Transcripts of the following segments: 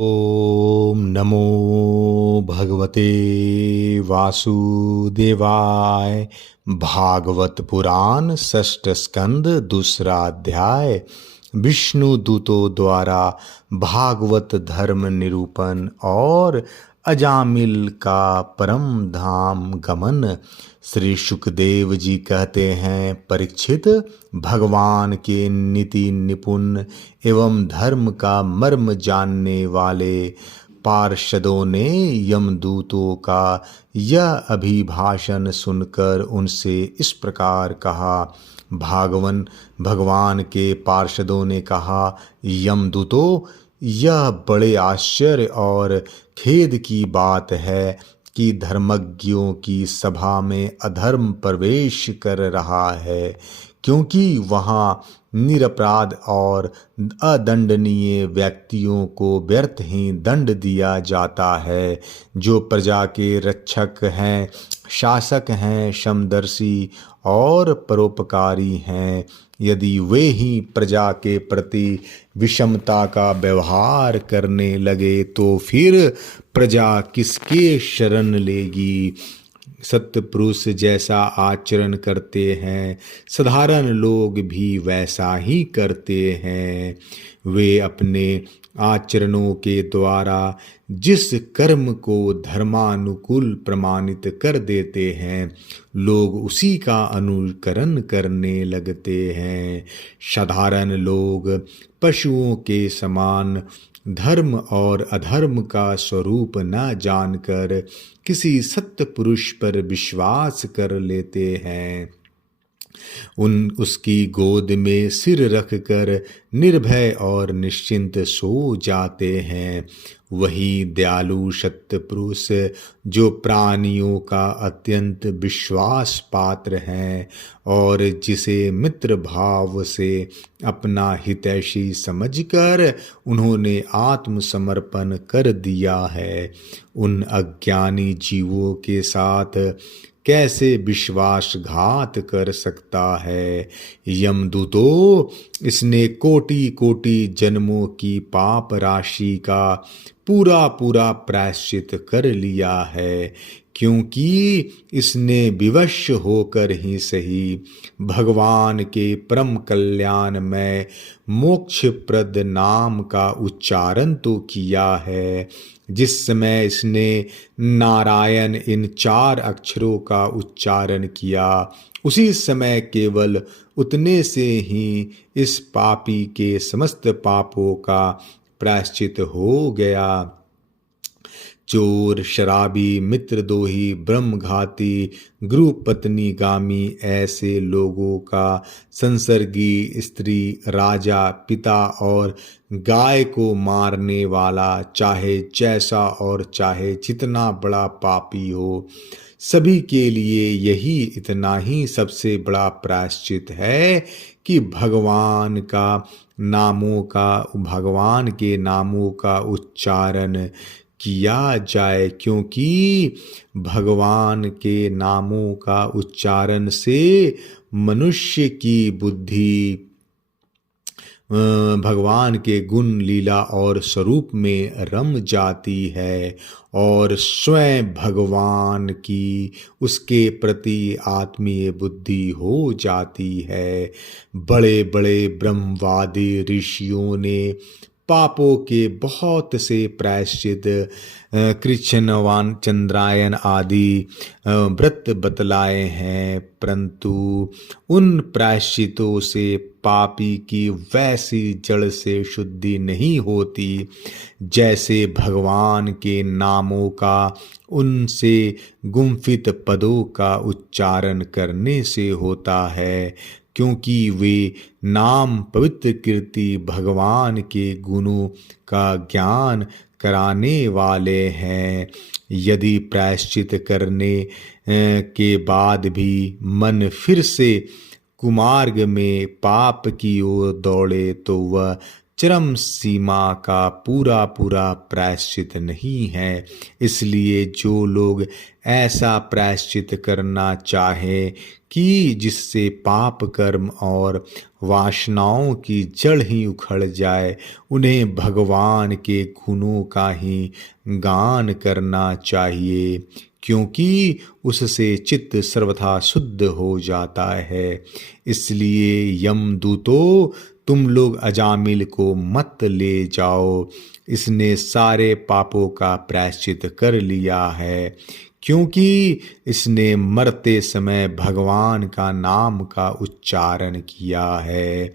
ओम नमो भगवते वासुदेवाय। भागवत पुराण षष्ठ स्कंद दूसरा अध्याय। विष्णु दूतों द्वारा भागवत धर्म निरूपण और अजामिल का परम धाम गमन। श्री सुखदेव जी कहते हैं, परीक्षित, भगवान के नीति निपुण एवं धर्म का मर्म जानने वाले पार्षदों ने यमदूतों का यह अभिभाषण सुनकर उनसे इस प्रकार कहा। भगवान के पार्षदों ने कहा, यमदूतों, यह बड़े आश्चर्य और खेद की बात है कि धर्मज्ञों की सभा में अधर्म प्रवेश कर रहा है, क्योंकि वहाँ निरपराध और अदंडनीय व्यक्तियों को व्यर्थ ही दंड दिया जाता है। जो प्रजा के रक्षक हैं, शासक हैं, समदर्शी और परोपकारी हैं, यदि वे ही प्रजा के प्रति विषमता का व्यवहार करने लगे तो फिर प्रजा किसके शरण लेगी। सत्पुरुष जैसा आचरण करते हैं, साधारण लोग भी वैसा ही करते हैं। वे अपने आचरणों के द्वारा जिस कर्म को धर्मानुकूल प्रमाणित कर देते हैं, लोग उसी का अनुकरण करने लगते हैं। साधारण लोग पशुओं के समान धर्म और अधर्म का स्वरूप न जानकर किसी सत्य पुरुष पर विश्वास कर लेते हैं। उसकी गोद में सिर रखकर निर्भय और निश्चिंत सो जाते हैं। वही दयालु सत्य पुरुष जो प्राणियों का अत्यंत विश्वास पात्र हैं और जिसे मित्र भाव से अपना हितैषी समझकर उन्होंने आत्मसमर्पण कर दिया है, उन अज्ञानी जीवों के साथ कैसे विश्वासघात कर सकता है। यमदूतों, इसने कोटि कोटि जन्मों की पाप राशि का पूरा पूरा प्रायश्चित कर लिया है, क्योंकि इसने विवश होकर ही सही भगवान के परम कल्याण में मोक्षप्रद नाम का उच्चारण तो किया है। जिस समय इसने नारायण इन 4 अक्षरों का उच्चारण किया, उसी समय केवल उतने से ही इस पापी के समस्त पापों का प्रायश्चित हो गया। चोर, शराबी, मित्रद्रोही, ब्रह्मघाती, गृहपत्नीगामी ऐसे लोगों का संसर्गी स्त्री, राजा, पिता और गाय को मारने वाला, चाहे जैसा और चाहे जितना बड़ा पापी हो, सभी के लिए यही इतना ही सबसे बड़ा प्रायश्चित है कि भगवान के नामों का उच्चारण किया जाए, क्योंकि भगवान के नामों का उच्चारण से मनुष्य की बुद्धि भगवान के गुण, लीला और स्वरूप में रम जाती है और स्वयं भगवान की उसके प्रति आत्मीय बुद्धि हो जाती है। बड़े बड़े ब्रह्मवादी ऋषियों ने पापों के बहुत से प्रायश्चित कृच्छ्रवान, चंद्रायन आदि व्रत बतलाए हैं, परंतु उन प्रायश्चितों से पापी की वैसी जड़ से शुद्धि नहीं होती जैसे भगवान के नामों का उनसे गुम्फित पदों का उच्चारण करने से होता है, क्योंकि वे नाम पवित्र कीर्ति भगवान के गुणों का ज्ञान कराने वाले हैं। यदि प्रायश्चित करने के बाद भी मन फिर से कुमार्ग में पाप की ओर दौड़े तो वह चरम सीमा का पूरा पूरा प्रायश्चित नहीं है। इसलिए जो लोग ऐसा प्रायश्चित करना चाहे कि जिससे पाप कर्म और वासनाओं की जड़ ही उखड़ जाए, उन्हें भगवान के गुणों का ही गान करना चाहिए, क्योंकि उससे चित्त सर्वथा शुद्ध हो जाता है। इसलिए यमदूतों, तुम लोग अजामिल को मत ले जाओ, इसने सारे पापों का प्रायश्चित कर लिया है, क्योंकि इसने मरते समय भगवान का नाम का उच्चारण किया है।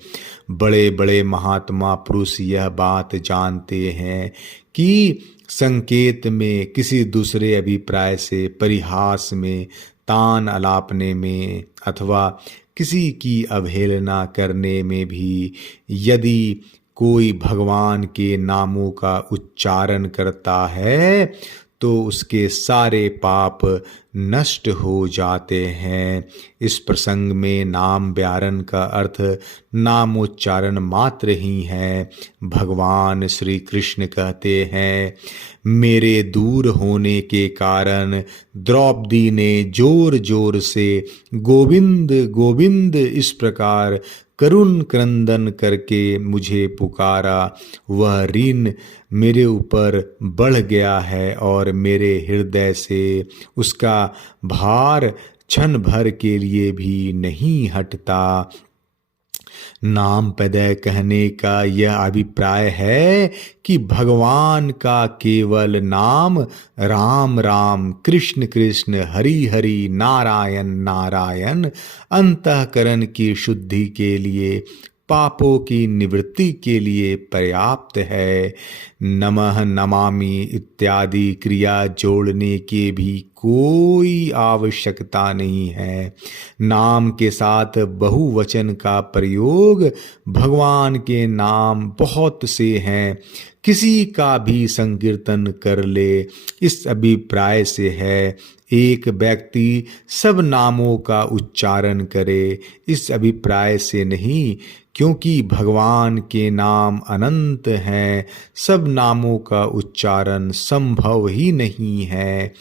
बड़े बड़े महात्मा पुरुष यह बात जानते हैं कि संकेत में, किसी दूसरे अभिप्राय से, परिहास में, तान अलापने में अथवा किसी की अवहेलना करने में भी यदि कोई भगवान के नामों का उच्चारण करता है तो उसके सारे पाप नष्ट हो जाते हैं। इस प्रसंग में नाम व्यारण का अर्थ नामोच्चारण मात्र ही है। भगवान श्री कृष्ण कहते हैं, मेरे दूर होने के कारण द्रौपदी ने जोर जोर से गोविंद गोविंद इस प्रकार करुण क्रंदन करके मुझे पुकारा। वह ऋण मेरे ऊपर बढ़ गया है और मेरे हृदय से उसका भार क्षण भर के लिए भी नहीं हटता। नाम पदय कहने का यह अभिप्राय है कि भगवान का केवल नाम राम राम, कृष्ण कृष्ण, हरि हरि, नारायण नारायण अंतःकरण की शुद्धि के लिए, पापों की निवृत्ति के लिए पर्याप्त है। नमः नमामि इत्यादि क्रिया जोड़ने की भी कोई आवश्यकता नहीं है। नाम के साथ बहुवचन का प्रयोग, भगवान के नाम बहुत से हैं, किसी का भी संकीर्तन कर ले, इस अभिप्राय से है। एक व्यक्ति सब नामों का उच्चारण करे, इस अभिप्राय से नहीं, क्योंकि भगवान के नाम अनंत हैं, सब नामों का उच्चारण संभव ही नहीं है।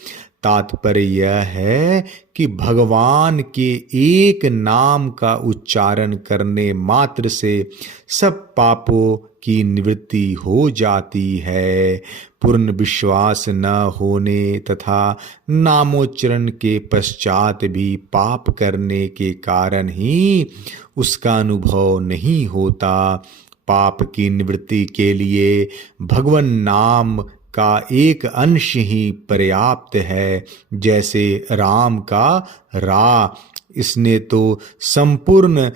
तात्पर्य यह है कि भगवान के एक नाम का उच्चारण करने मात्र से सब पापों की निवृत्ति हो जाती है। पूर्ण विश्वास न होने तथा नामोच्चारण के पश्चात भी पाप करने के कारण ही उसका अनुभव नहीं होता। पाप की निवृत्ति के लिए भगवान नाम का एक अंश ही पर्याप्त है। जैसे राम का रा, इसने तो संपूर्ण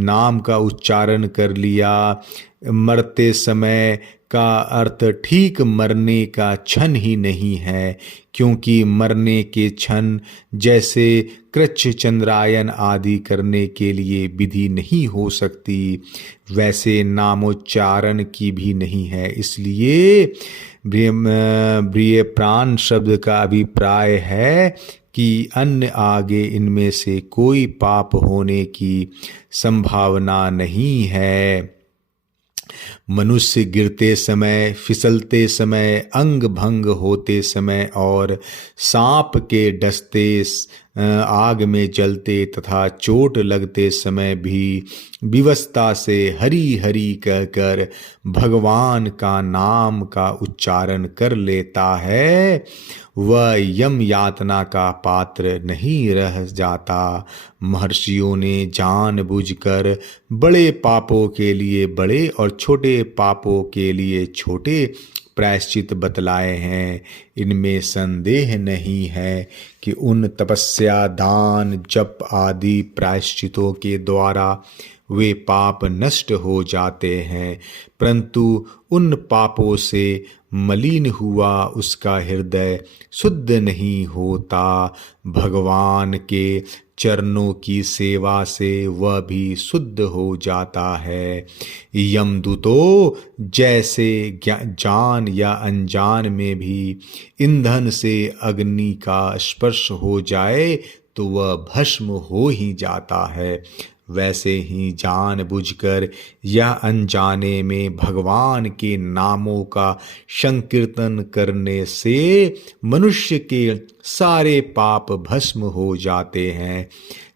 नाम का उच्चारण कर लिया। मरते समय का अर्थ ठीक मरने का क्षण ही नहीं है, क्योंकि मरने के क्षण जैसे कृच्छ चंद्रायन आदि करने के लिए विधि नहीं हो सकती, वैसे नामोच्चारण की भी नहीं है। इसलिए प्रिय प्राण शब्द का अभिप्राय है कि अन्य आगे इनमें से कोई पाप होने की संभावना नहीं है। मनुष्य गिरते समय, फिसलते समय, अंग भंग होते समय और सांप के डसते, आग में जलते तथा चोट लगते समय भी विवशता से हरि हरि कहकर भगवान का नाम का उच्चारण कर लेता है, वह यम यातना का पात्र नहीं रह जाता। महर्षियों ने जानबूझकर बड़े पापों के लिए बड़े और छोटे पापों के लिए छोटे प्रायश्चित बतलाए हैं। इनमें संदेह नहीं है कि उन तपस्या, दान, जप आदि प्रायश्चितों के द्वारा वे पाप नष्ट हो जाते हैं, परंतु उन पापों से मलिन हुआ उसका हृदय शुद्ध नहीं होता। भगवान के चरणों की सेवा से वह भी शुद्ध हो जाता है। यमदूतों, जैसे जान या अनजान में भी ईंधन से अग्नि का स्पर्श हो जाए तो वह भस्म हो ही जाता है, वैसे ही जानबूझकर या अनजाने में भगवान के नामों का संकीर्तन करने से मनुष्य के सारे पाप भस्म हो जाते हैं।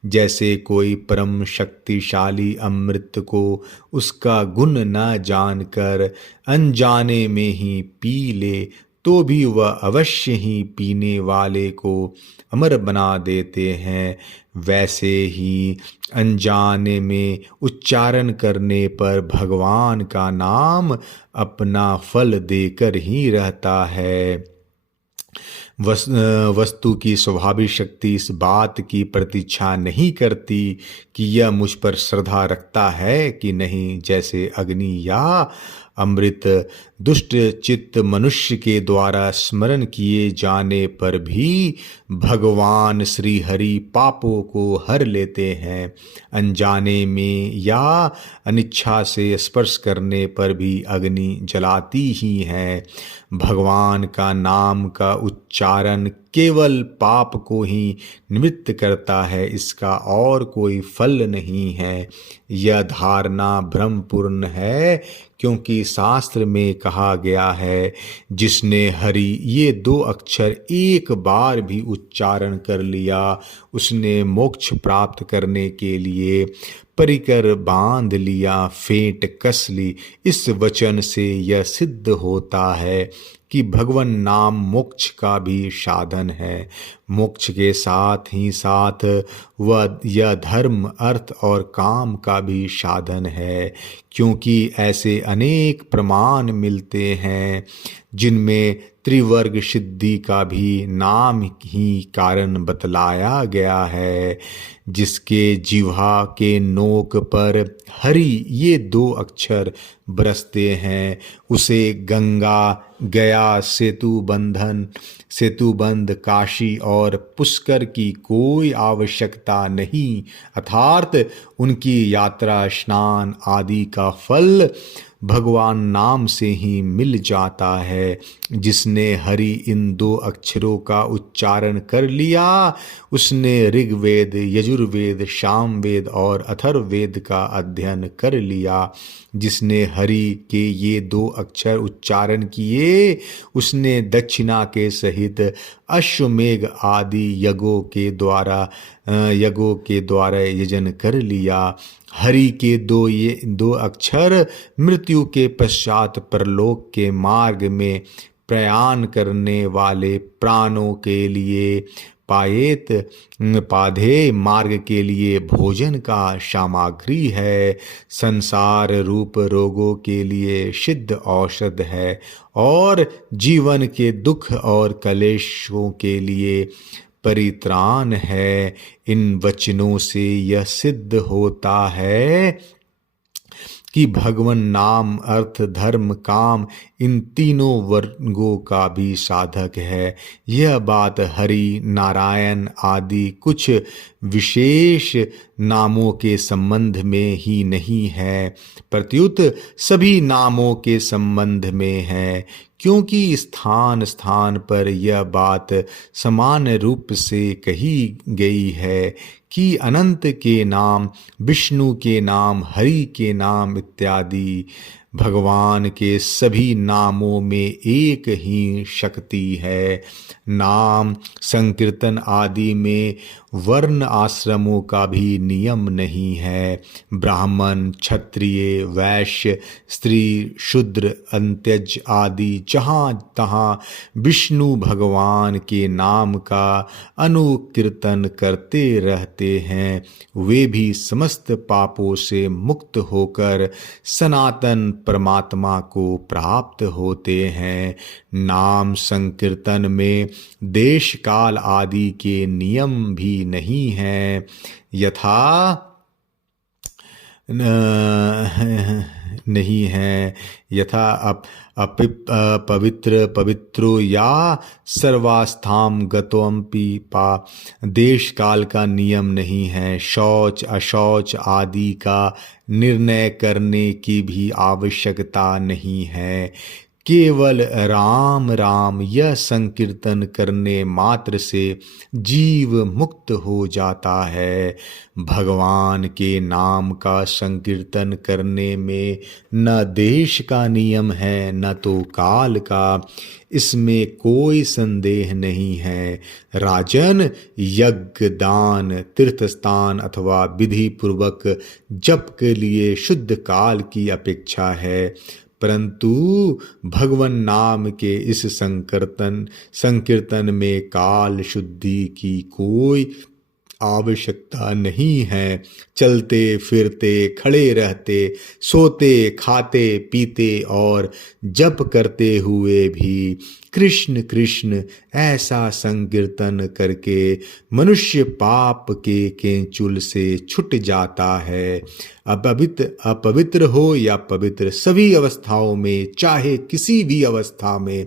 जैसे कोई परम शक्तिशाली अमृत को उसका गुण न जानकर अनजाने में ही पी ले तो भी वह अवश्य ही पीने वाले को अमर बना देते हैं। वैसे ही अनजाने में उच्चारण करने पर भगवान का नाम अपना फल देकर ही रहता है। वस्तु की स्वाभाविक शक्ति इस बात की प्रतीक्षा नहीं करती कि यह मुझ पर श्रद्धा रखता है कि नहीं। जैसे अग्नि या अमृत दुष्ट चित्त मनुष्य के द्वारा स्मरण किए जाने पर भी भगवान श्री हरि पापों को हर लेते हैं। अनजाने में या अनिच्छा से स्पर्श करने पर भी अग्नि जलाती ही है। भगवान का नाम का उच्चारण केवल पाप को ही निवृत्त करता है, इसका और कोई फल नहीं है। यह धारणा भ्रमपूर्ण है, क्योंकि शास्त्र में कहा गया है, जिसने हरि ये 2 अक्षर एक बार भी उच्चारण कर लिया उसने मोक्ष प्राप्त करने के लिए परिकर बांध लिया, फेंट कस ली। इस वचन से यह सिद्ध होता है कि भगवन नाम मोक्ष का भी साधन है। मोक्ष के साथ ही साथ वह यह धर्म, अर्थ और काम का भी साधन है, क्योंकि ऐसे अनेक प्रमाण मिलते हैं जिनमें त्रिवर्ग सिद्धि का भी नाम ही कारण बतलाया गया है। जिसके जिह्वा के नोक पर हरि ये 2 अक्षर बरसते हैं, उसे गंगा, गया, सेतुबंध, काशी और पुष्कर की कोई आवश्यकता नहीं, अर्थात उनकी यात्रा, स्नान आदि का फल भगवान नाम से ही मिल जाता है। जिसने हरि इन 2 अक्षरों का उच्चारण कर लिया उसने ऋग्वेद, यजुर्वेद, सामवेद और अथर्ववेद का अध्ययन कर लिया। जिसने हरि के ये 2 अक्षर उच्चारण किए उसने दक्षिणा के सहित अश्वमेघ आदि यज्ञों के द्वारा यजन कर लिया। हरि के ये 2 अक्षर मृत्यु के पश्चात परलोक के मार्ग में प्रयाण करने वाले प्राणों के लिए पाधेय मार्ग के लिए भोजन का सामग्री है, संसार रूप रोगों के लिए सिद्ध औषध है और जीवन के दुख और कलेशों के लिए परित्राण है। इन वचनों से यह सिद्ध होता है कि भगवन नाम अर्थ, धर्म, काम इन तीनों वर्गों का भी साधक है। यह बात हरि, नारायण आदि कुछ विशेष नामों के संबंध में ही नहीं है, प्रत्युत सभी नामों के संबंध में है, क्योंकि स्थान स्थान पर यह बात समान रूप से कही गई है कि अनंत के नाम, विष्णु के नाम, हरि के नाम इत्यादि भगवान के सभी नामों में एक ही शक्ति है। नाम संकीर्तन आदि में वर्ण आश्रमों का भी नियम नहीं है। ब्राह्मण, क्षत्रिय, वैश्य, स्त्री, शूद्र, अंत्यज आदि जहाँ तहाँ विष्णु भगवान के नाम का अनुकीर्तन करते रहते हैं, वे भी समस्त पापों से मुक्त होकर सनातन परमात्मा को प्राप्त होते हैं। नाम संकीर्तन में देश काल आदि के नियम भी नहीं है, यथा पवित्रो या सर्वास्थाम गतोऽपि पा। देश काल का नियम नहीं है। शौच अशौच आदि का निर्णय करने की भी आवश्यकता नहीं है। केवल राम राम यह संकीर्तन करने मात्र से जीव मुक्त हो जाता है। भगवान के नाम का संकीर्तन करने में न देश का नियम है न तो काल का, इसमें कोई संदेह नहीं है। राजन, यज्ञ, दान, तीर्थस्थान अथवा विधि पूर्वक जप के लिए शुद्ध काल की अपेक्षा है, परंतु भगवन नाम के इस संकीर्तन में काल शुद्धि की कोई आवश्यकता नहीं है। चलते फिरते, खड़े रहते, सोते, खाते पीते और जप करते हुए भी कृष्ण कृष्ण ऐसा संकीर्तन करके मनुष्य पाप के केंचुल से छूट जाता है। अपवित्र हो या पवित्र, सभी अवस्थाओं में, चाहे किसी भी अवस्था में,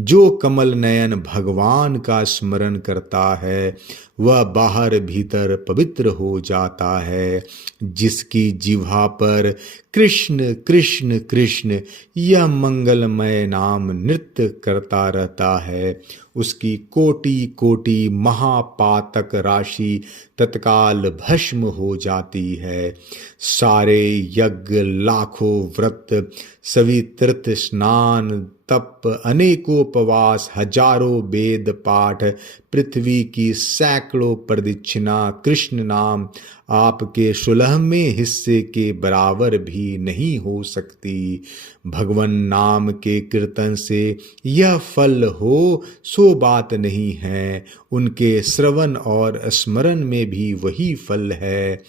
जो कमल नयन भगवान का स्मरण करता है वह बाहर भीतर पवित्र हो जाता है। जिसकी जिह्वा पर कृष्ण कृष्ण कृष्ण यह मंगलमय नाम नृत्य करता रहता है, उसकी कोटि कोटि महापातक राशि तत्काल भस्म हो जाती है। सारे यज्ञ, लाखों व्रत, सभी तीर्थ स्नान, तप, अनेकों उपवास, हजारों वेद पाठ, पृथ्वी की सैकड़ों प्रदक्षिणा कृष्ण नाम आपके 16वें हिस्से के बराबर भी नहीं हो सकती। भगवन नाम के कीर्तन से यह फल हो सो बात नहीं है, उनके श्रवण और स्मरण में भी वही फल है।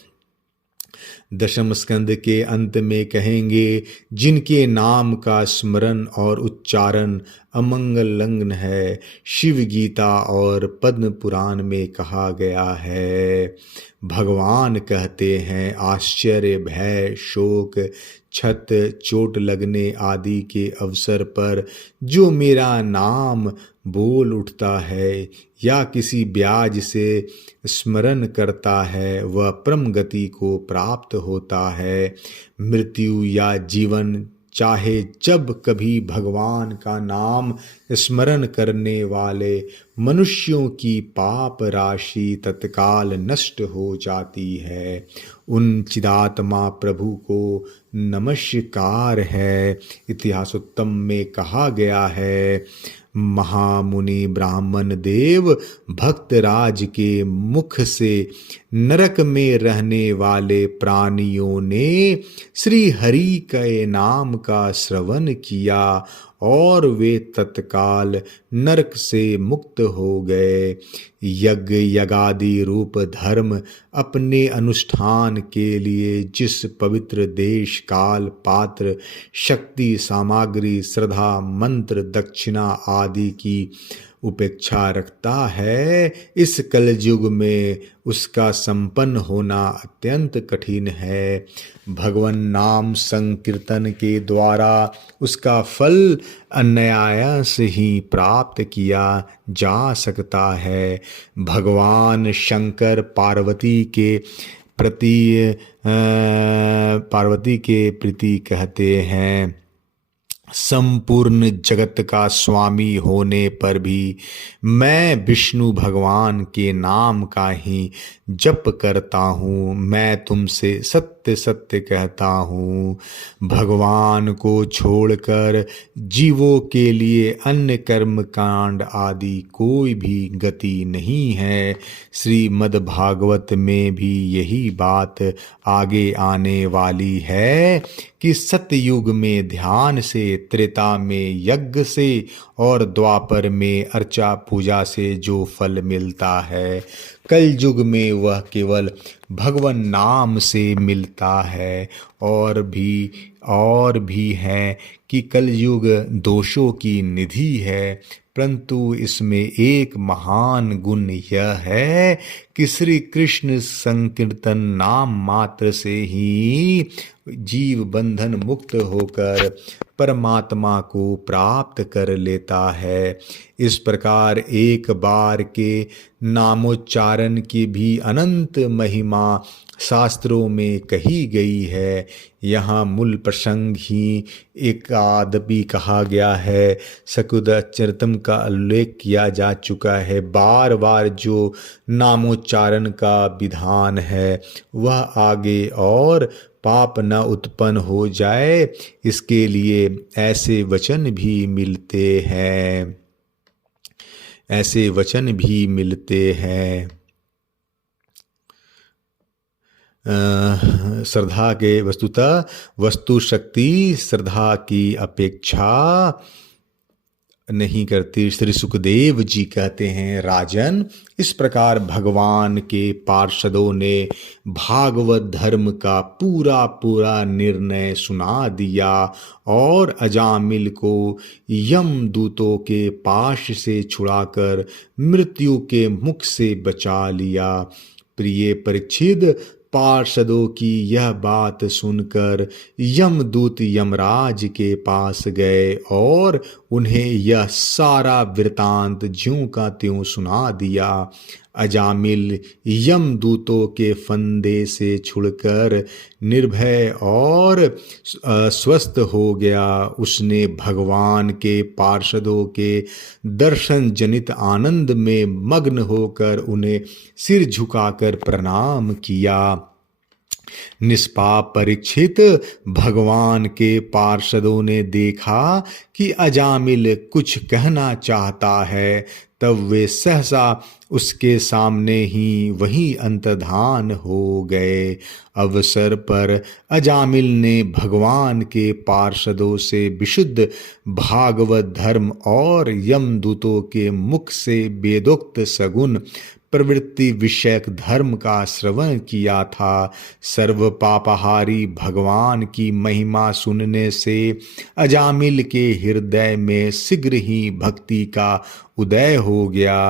दशम स्कंद के अंत में कहेंगे, जिनके नाम का स्मरण और उच्चारण अमंगलंगन है, शिव गीता और पद्म पुराण में कहा गया है। भगवान कहते हैं, आश्चर्य, भय, शोक, छत, चोट लगने आदि के अवसर पर जो मेरा नाम बोल उठता है या किसी ब्याज से स्मरण करता है वह परम गति को प्राप्त होता है। मृत्यु या जीवन, चाहे जब कभी भगवान का नाम स्मरण करने वाले मनुष्यों की पाप राशि तत्काल नष्ट हो जाती है। उन चिदात्मा प्रभु को नमस्कार है। इतिहासोत्तम में कहा गया है, महामुनि ब्राह्मण देव भक्तराज के मुख से नरक में रहने वाले प्राणियों ने श्री हरि के नाम का श्रवण किया और वे तत्काल नरक से मुक्त हो गए। यज्ञ, यज्ञादि रूप धर्म अपने अनुष्ठान के लिए जिस पवित्र देश, काल, पात्र, शक्ति, सामग्री, श्रद्धा, मंत्र, दक्षिणा आदि की उपेक्षा रखता है, इस कलयुग में उसका संपन्न होना अत्यंत कठिन है। भगवन नाम संकीर्तन के द्वारा उसका फल अनायास ही प्राप्त किया जा सकता है। भगवान शंकर पार्वती के प्रति कहते हैं, संपूर्ण जगत का स्वामी होने पर भी मैं विष्णु भगवान के नाम का ही जप करता हूँ। मैं तुमसे सत्य सत्य कहता हूँ, भगवान को छोड़कर जीवों के लिए अन्य कर्म कांड आदि कोई भी गति नहीं है। श्रीमद् भागवत में भी यही बात आगे आने वाली है कि सतयुग में ध्यान से, त्रेता में यज्ञ से और द्वापर में अर्चा पूजा से जो फल मिलता है, कल युग में वह केवल भगवन नाम से मिलता है। और भी है कि कलयुग दोषों की निधि है, परंतु इसमें एक महान गुण यह है कि श्री कृष्ण संकीर्तन नाम मात्र से ही जीव बंधन मुक्त होकर परमात्मा को प्राप्त कर लेता है। इस प्रकार एक बार के नामोच्चारण की भी अनंत महिमा महिमा शास्त्रों में कही गई है। यहाँ मूल प्रसंग ही एकादपि कहा गया है। सकुद चरितम का उल्लेख किया जा चुका है। बार बार जो नामोच्चारण का विधान है वह आगे और पाप न उत्पन्न हो जाए, इसके लिए ऐसे वचन भी मिलते हैं। ऐसे वचन भी मिलते हैं। श्रद्धा के वस्तुतः वस्तु शक्ति श्रद्धा की अपेक्षा नहीं करती। श्री सुखदेव जी कहते हैं, राजन, इस प्रकार भगवान के पार्षदों ने भागवत धर्म का पूरा पूरा निर्णय सुना दिया और अजामिल को यमदूतों के पाश से छुड़ाकर मृत्यु के मुख से बचा लिया। प्रिय परीक्षित, पार्षदों की यह बात सुनकर यमदूत यमराज के पास गए और उन्हें यह सारा वृतांत ज्यों का त्यों सुना दिया। अजामिल यमदूतों के फंदे से छुड़कर निर्भय और स्वस्थ हो गया। उसने भगवान के पार्षदों के दर्शन जनित आनंद में मग्न होकर उन्हें सिर झुकाकर प्रणाम किया। निष्पाप परीक्षित, भगवान के पार्षदों ने देखा कि अजामिल कुछ कहना चाहता है, तब वे सहसा उसके सामने ही वहीं अंतर्धान हो गए। अवसर पर अजामिल ने भगवान के पार्षदों से विशुद्ध भागवत धर्म और यमदूतों के मुख से वेदोक्त सगुण प्रवृत्ति विषयक धर्म का श्रवण किया था। सर्व पापहारी भगवान की महिमा सुनने से अजामिल के हृदय में शीघ्र ही भक्ति का उदय हो गया।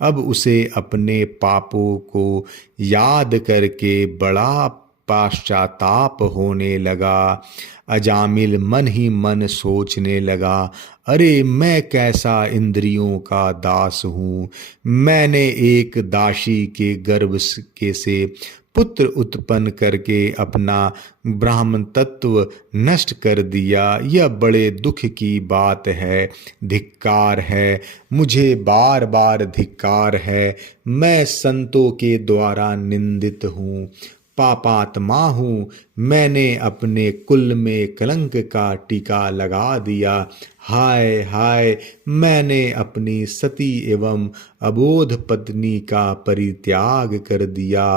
अब उसे अपने पापों को याद करके बड़ा पश्चाताप होने लगा। अजामिल मन ही मन सोचने लगा, अरे मैं कैसा इंद्रियों का दास हूँ। मैंने एक दासी के गर्भ के से पुत्र उत्पन्न करके अपना ब्राह्मण तत्व नष्ट कर दिया। यह बड़े दुख की बात है। धिक्कार है, मुझे बार बार धिक्कार है। मैं संतों के द्वारा निंदित हूँ, पापात्मा हूँ। मैंने अपने कुल में कलंक का टीका लगा दिया। हाय हाय, मैंने अपनी सती एवं अबोध पत्नी का परित्याग कर दिया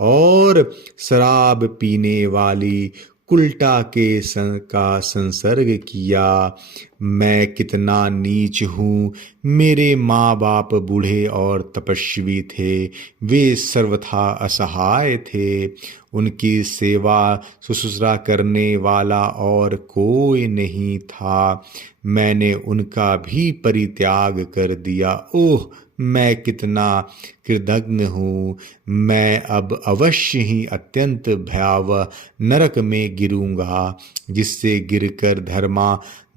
और शराब पीने वाली कुल्टा के का संसर्ग किया। मैं कितना नीच हूँ। मेरे माँ बाप बूढ़े और तपस्वी थे। वे सर्वथा असहाय थे। उनकी सेवा शुश्रूषा करने वाला और कोई नहीं था। मैंने उनका भी परित्याग कर दिया। ओह, मैं कितना कृतज्ञ हूँ। मैं अब अवश्य ही अत्यंत भयावह नरक में गिरूंगा, जिससे गिरकर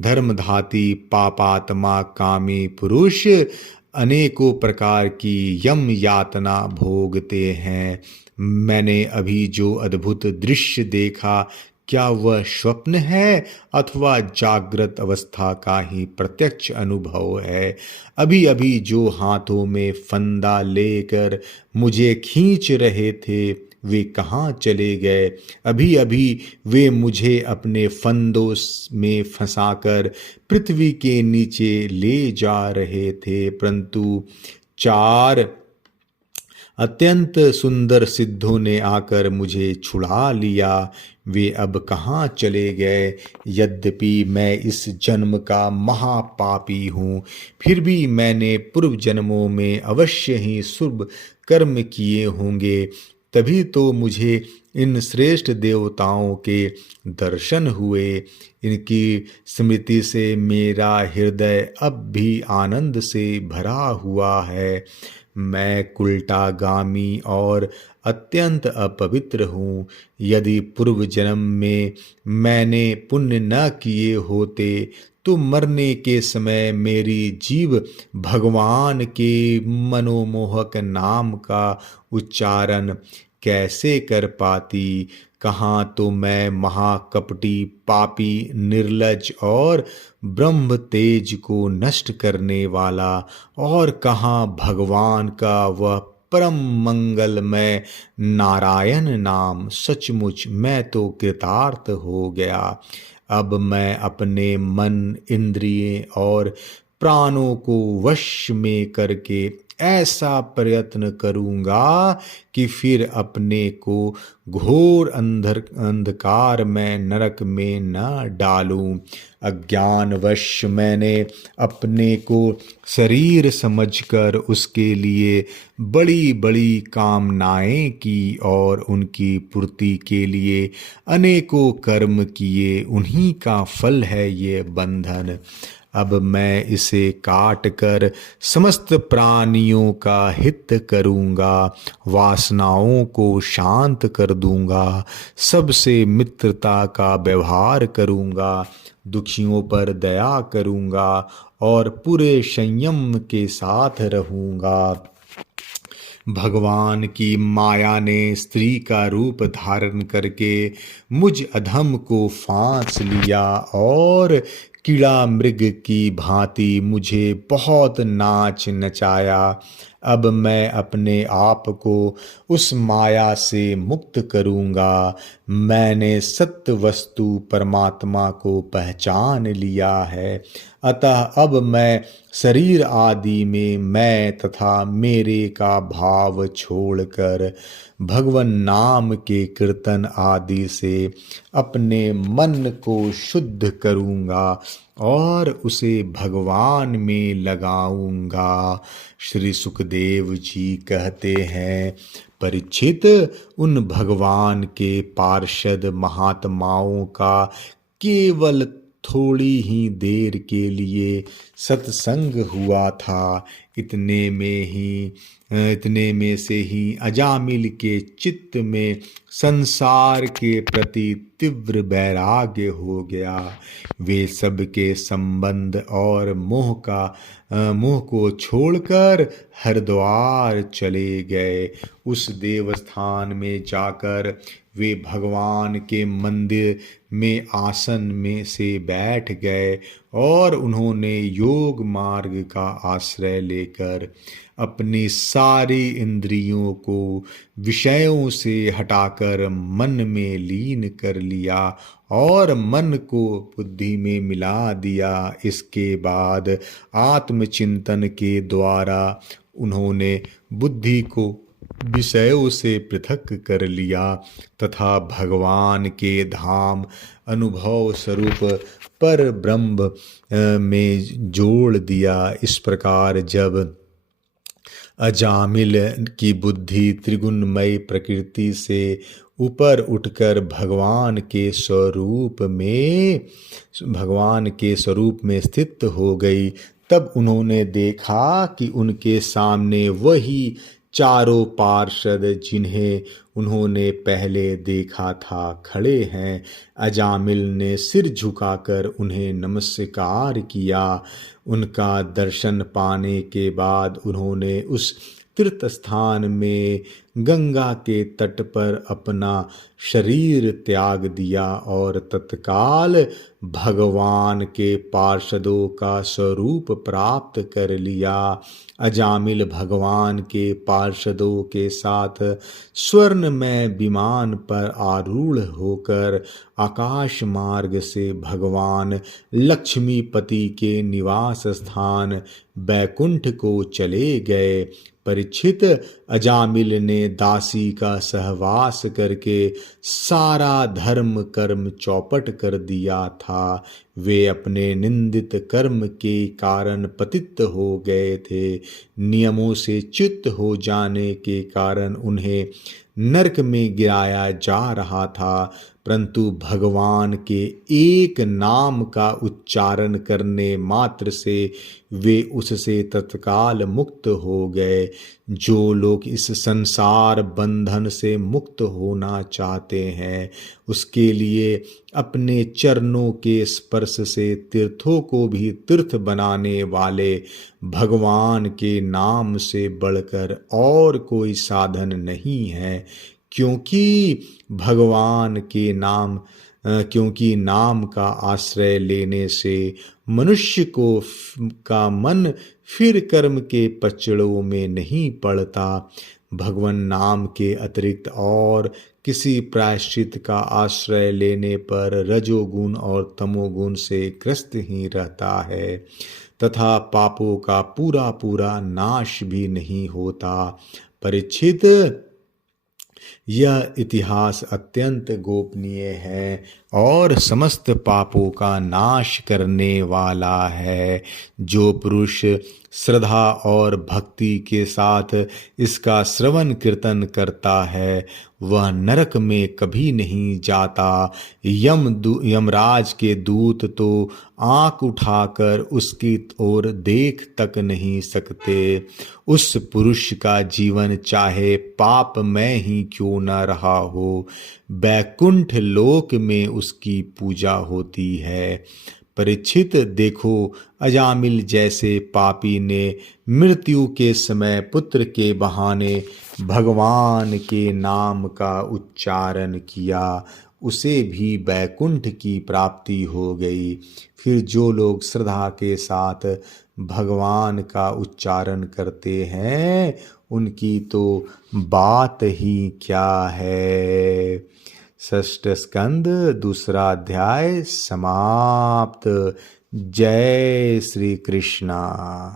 धर्मधाती पापात्मा कामी पुरुष अनेकों प्रकार की यम यातना भोगते हैं। मैंने अभी जो अद्भुत दृश्य देखा, क्या वह स्वप्न है अथवा जागृत अवस्था का ही प्रत्यक्ष अनुभव है? अभी अभी जो हाथों में फंदा लेकर मुझे खींच रहे थे, वे कहाँ चले गए? अभी अभी वे मुझे अपने फंदों में फंसाकर पृथ्वी के नीचे ले जा रहे थे, परंतु 4 अत्यंत सुंदर सिद्धों ने आकर मुझे छुड़ा लिया। वे अब कहाँ चले गए? यद्यपि मैं इस जन्म का महापापी हूँ, फिर भी मैंने पूर्व जन्मों में अवश्य ही शुभ कर्म किए होंगे, तभी तो मुझे इन श्रेष्ठ देवताओं के दर्शन हुए। इनकी स्मृति से मेरा हृदय अब भी आनंद से भरा हुआ है। मैं कुल्टागामी और अत्यंत अपवित्र हूँ। यदि पूर्व जन्म में मैंने पुण्य न किए होते तो मरने के समय मेरी जीभ भगवान के मनोमोहक नाम का उच्चारण कैसे कर पाती। कहाँ तो मैं महाकपटी, पापी, निर्लज और ब्रह्म तेज को नष्ट करने वाला, और कहाँ भगवान का वह परम मंगलमय नारायण नाम। सचमुच मैं तो कृतार्थ हो गया। अब मैं अपने मन, इंद्रिय और प्राणों को वश में करके ऐसा प्रयत्न करूंगा कि फिर अपने को घोर अंधकार में नरक में न डालूं। अज्ञानवश मैंने अपने को शरीर समझकर उसके लिए बड़ी बड़ी कामनाएं की और उनकी पूर्ति के लिए अनेकों कर्म किए। उन्हीं का फल है ये बंधन। अब मैं इसे काट कर समस्त प्राणियों का हित करूंगा, वासनाओं को शांत कर दूंगा, सबसे मित्रता का व्यवहार करूंगा, दुखियों पर दया करूंगा और पूरे संयम के साथ रहूंगा। भगवान की माया ने स्त्री का रूप धारण करके मुझ अधम को फांस लिया और कीड़ा मृग की भांति मुझे बहुत नाच नचाया। अब मैं अपने आप को उस माया से मुक्त करूंगा। मैंने सत्य वस्तु परमात्मा को पहचान लिया है। अतः अब मैं शरीर आदि में मैं तथा मेरे का भाव छोड़कर भगवन नाम के कीर्तन आदि से अपने मन को शुद्ध करूंगा और उसे भगवान में लगाऊंगा। श्री सुखदेव जी कहते हैं, परीक्षित, उन भगवान के पार्षद महात्माओं का केवल थोड़ी ही देर के लिए सत्संग हुआ था। इतने में से ही अजामिल के चित्त में संसार के प्रति तीव्र वैराग्य हो गया। वे सबके संबंध और मोह को छोड़कर हरिद्वार चले गए। उस देवस्थान में जाकर वे भगवान के मंदिर में आसन में से बैठ गए और उन्होंने योग मार्ग का आश्रय लेकर अपनी सारी इंद्रियों को विषयों से हटाकर मन में लीन कर लिया और मन को बुद्धि में मिला दिया। इसके बाद आत्मचिंतन के द्वारा उन्होंने बुद्धि को विषयों से पृथक कर लिया तथा भगवान के धाम अनुभव स्वरूप पर ब्रह्म में जोड़ दिया। इस प्रकार जब अजामिल की बुद्धि त्रिगुणमय प्रकृति से ऊपर उठकर भगवान के स्वरूप में स्थित हो गई, तब उन्होंने देखा कि उनके सामने वही चारों पार्षद जिन्हें उन्होंने पहले देखा था खड़े हैं। अजामिल ने सिर झुकाकर उन्हें नमस्कार किया। उनका दर्शन पाने के बाद उन्होंने उस तीर्थ स्थान में गंगा के तट पर अपना शरीर त्याग दिया और तत्काल भगवान के पार्षदों का स्वरूप प्राप्त कर लिया। अजामिल भगवान के पार्षदों के साथ स्वर्णमय विमान पर आरूढ़ होकर आकाश मार्ग से भगवान लक्ष्मीपति के निवास स्थान बैकुंठ को चले गए। परीक्षित, अजामिल ने दासी का सहवास करके सारा धर्म कर्म चौपट कर दिया था। वे अपने निंदित कर्म के कारण पतित हो गए थे। नियमों से च्युत हो जाने के कारण उन्हें नरक में गिराया जा रहा था, परंतु भगवान के एक नाम का उच्चारण करने मात्र से वे उससे तत्काल मुक्त हो गए। जो लोग इस संसार बंधन से मुक्त होना चाहते हैं, उसके लिए अपने चरणों के स्पर्श से तीर्थों को भी तीर्थ बनाने वाले भगवान के नाम से बढ़कर और कोई साधन नहीं है। क्योंकि भगवान के नाम क्योंकि नाम का आश्रय लेने से मनुष्य का मन फिर कर्म के पचड़ों में नहीं पड़ता। भगवान नाम के अतिरिक्त और किसी प्रायश्चित का आश्रय लेने पर रजोगुण और तमोगुण से ग्रस्त ही रहता है तथा पापों का पूरा पूरा नाश भी नहीं होता। परीक्षित, यह इतिहास अत्यंत गोपनीय है और समस्त पापों का नाश करने वाला है। जो पुरुष श्रद्धा और भक्ति के साथ इसका श्रवण कीर्तन करता है वह नरक में कभी नहीं जाता। यमराज के दूत तो आंख उठाकर उसकी ओर देख तक नहीं सकते। उस पुरुष का जीवन चाहे पापमय ही क्यों न रहा हो, बैकुंठ लोक में उसकी पूजा होती है। परीक्षित, देखो, अजामिल जैसे पापी ने मृत्यु के समय पुत्र के बहाने भगवान के नाम का उच्चारण किया, उसे भी बैकुंठ की प्राप्ति हो गई। फिर जो लोग श्रद्धा के साथ भगवान का उच्चारण करते हैं उनकी तो बात ही क्या है। षष्ठ स्कंद दूसरा अध्याय समाप्त। जय श्री कृष्णा।